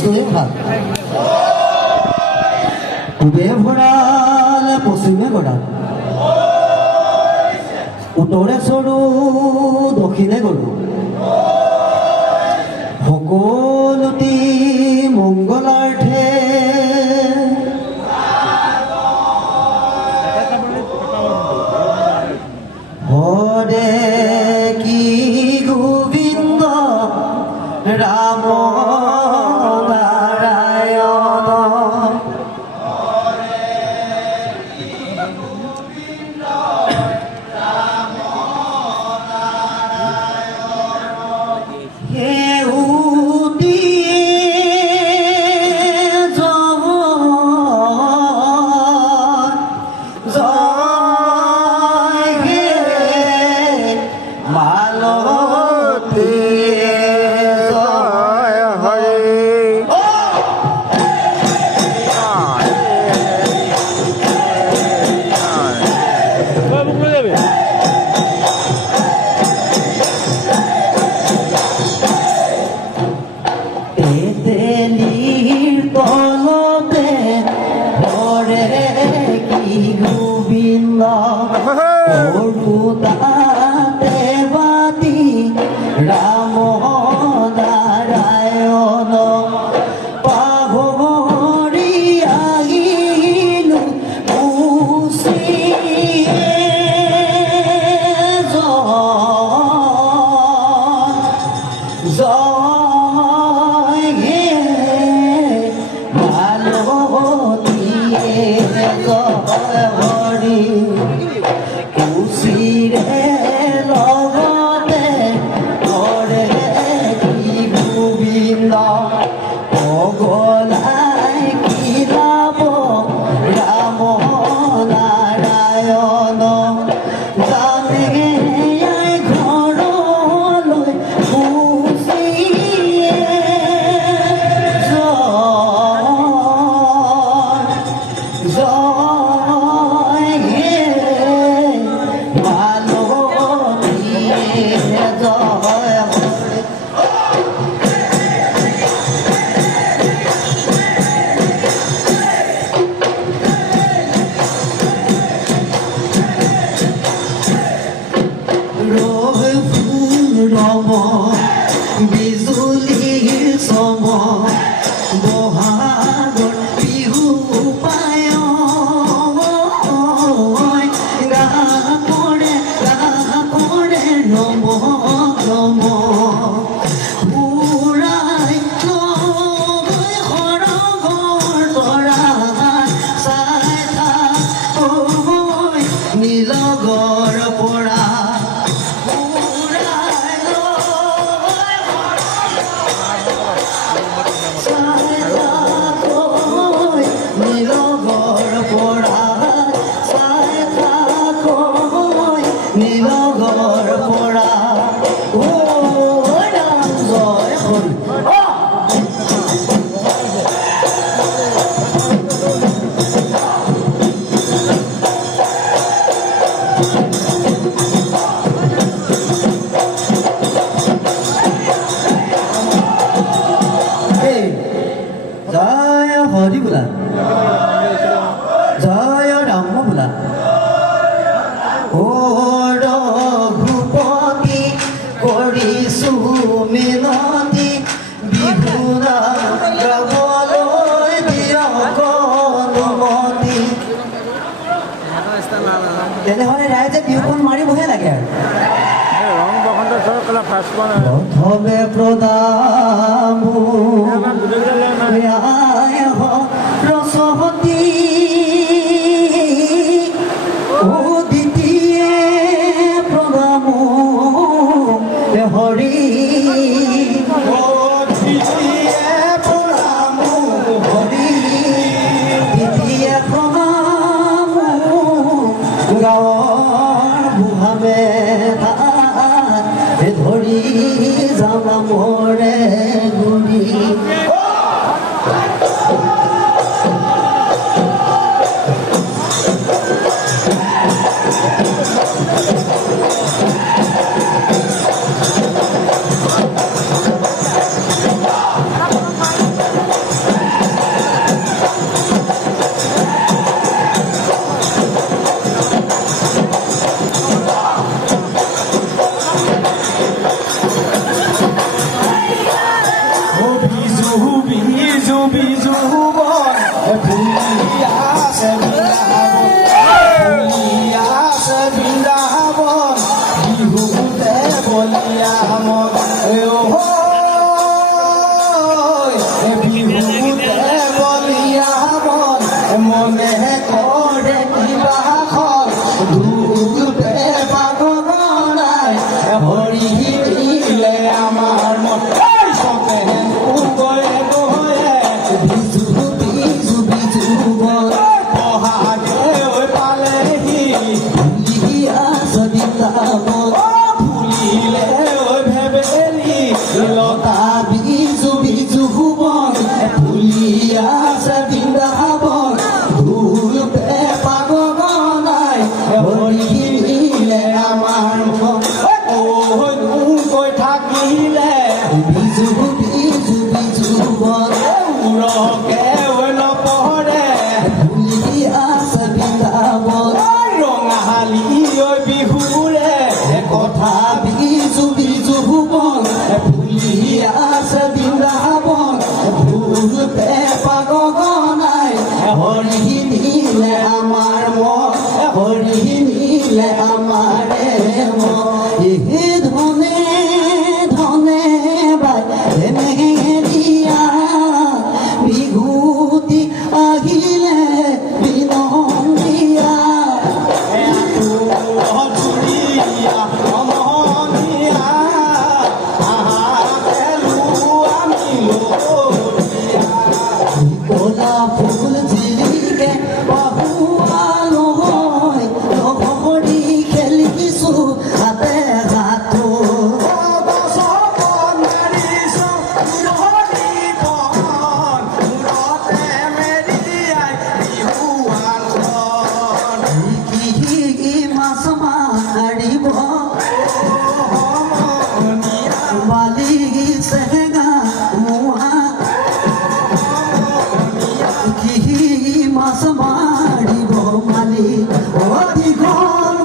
বস্তুৱে ভাল পূবে ভৰাল পশ্চিমে গৰাল উত্তৰে চৰু দক্ষিণে গৰু সকলোটি মংগলাৰ্থে হৰে কি গোবিন্দ ৰাম নাৰায়ণ ৰাম নাৰায়ণ পাভৰি আহিলু জয় হে মালতীয়ে জয় হৰি কুশিৰে পগলাই কিলাব ৰাম নাৰায়ণ জানে ঘৰলৈ খুচিয়ে জয় হে মালতীয়ে জয় বিজুলীৰ চম বহাগৰ বিহু পায় গা কৰে নম নম ফুৰাই সৰগৰ তৰা চাই থাকৈ নীলগৰ পৰা নীলগৰ পৰা ৰাম জয় হৰি জয় হৰি বোলা জয় ৰাম বোলা ৰঘুপতি কৰিছো মিনতি বিহুনা গাবলৈ অনুমতি তেনেহ'লে ৰাইজে বিহুখন মাৰিবহে লাগে প্ৰথমে প্ৰদাম ৰসৱতী হৰি প্ৰণাম হৰি দ্বিতীয় প্ৰণাম গাঁৱৰ বুঢ়ামে ধৰি যাম মৰে গুৰি বিজু বিজু বিজু বল মুরকে ওল পহরে ভুলি আছে বৃন্দাবন রঙাহালি ওই বিহুরে কথা বিজু বিজু বল ভুলি আছে বৃন্দাবন ভুলতে পাগনাই হরি নীলে আমার মন হরি নীলে আমার মন হে ধনে ধনে বাই মেরিয়া বিভূতি আহিলে বিনন্দিয়া চুরিয়া অমনিয়া আহা পেলু আমি লোটিয়া কোলা ফুল ঝিলিকে বহুয়া লয় লগৰি খেলিছো হাতে হাতো কি মাছ মাৰিব বালি চেগা মুহা কি মাছ মাৰিব মালি অতি ঘৰ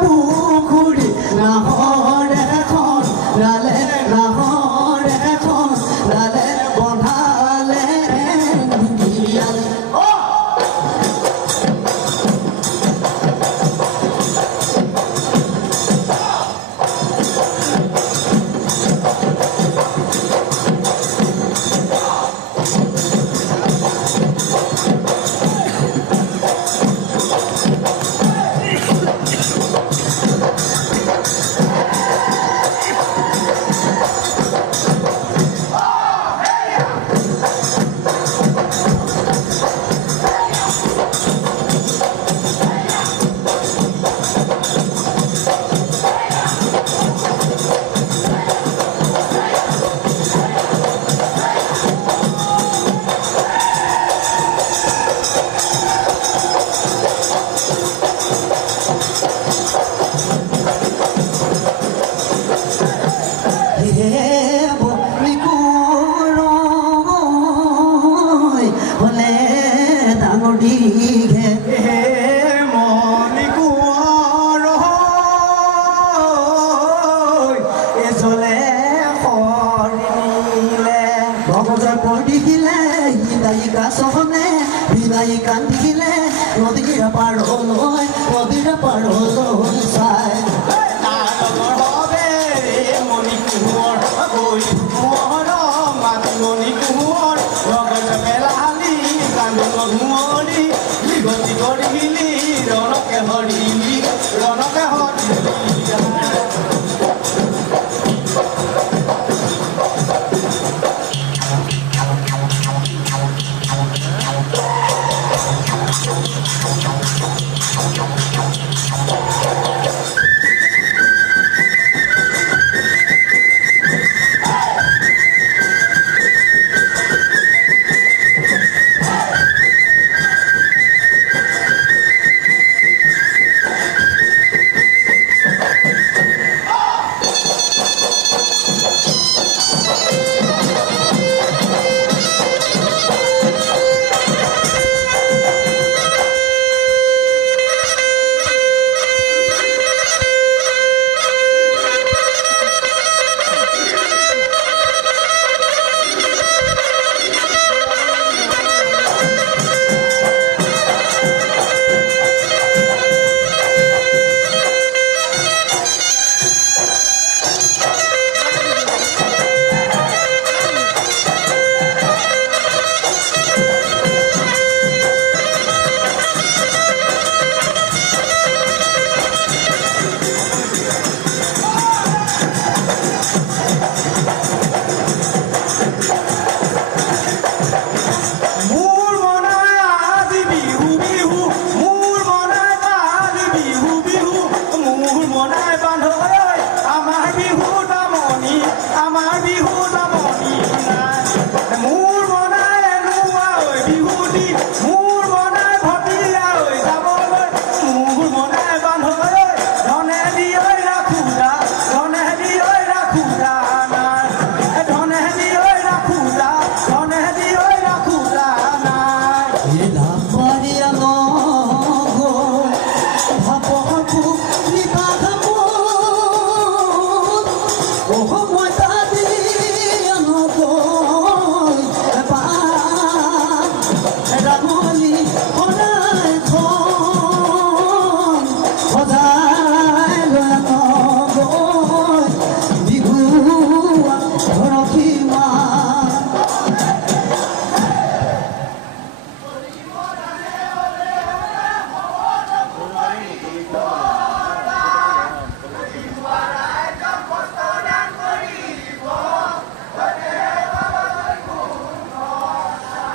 পুখুৰী নাহৰ এখন লালে নাহৰ এখন লালে বন্ধালে হলে ডাঙৰ দীঘে ভগজৰ পঢ়িলে বিদায়িকা চহনে বিদায়িকা দেখিলে নদীৰ পাৰলৈ চাই ৰণকে হৰিলি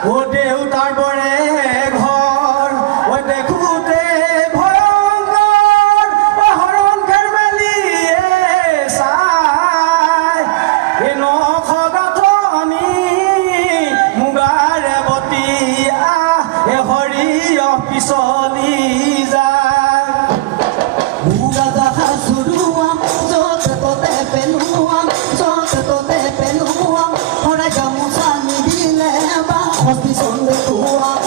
ও দেউতাৰ বৰে ঘৰ ও দেখোতে ভয়ংকৰ ও হৰণ খেৰ মেলিয়ে চাই এ নখ গাঁথনি মুগাৰে বতিয়া এ সৰিয়হ পিছলি যায় মুগা জাহা চুৰুৱাম য'তে ত'তে পেলোৱাম য'তে ত'তে পেলোৱাম শৰাই গামোচা নিদিলে বা হস্পিচন দেখুৱাম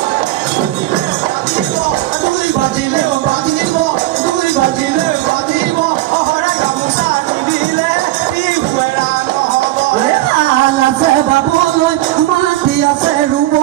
দুই বাজিলেও বাজিব দুই বাজিলেও বাজিব অহৰা গামোচা নিদিলে বিহুৱেৰা নহ'ব আল আছে বাবলৈ মাটি আছে ৰুব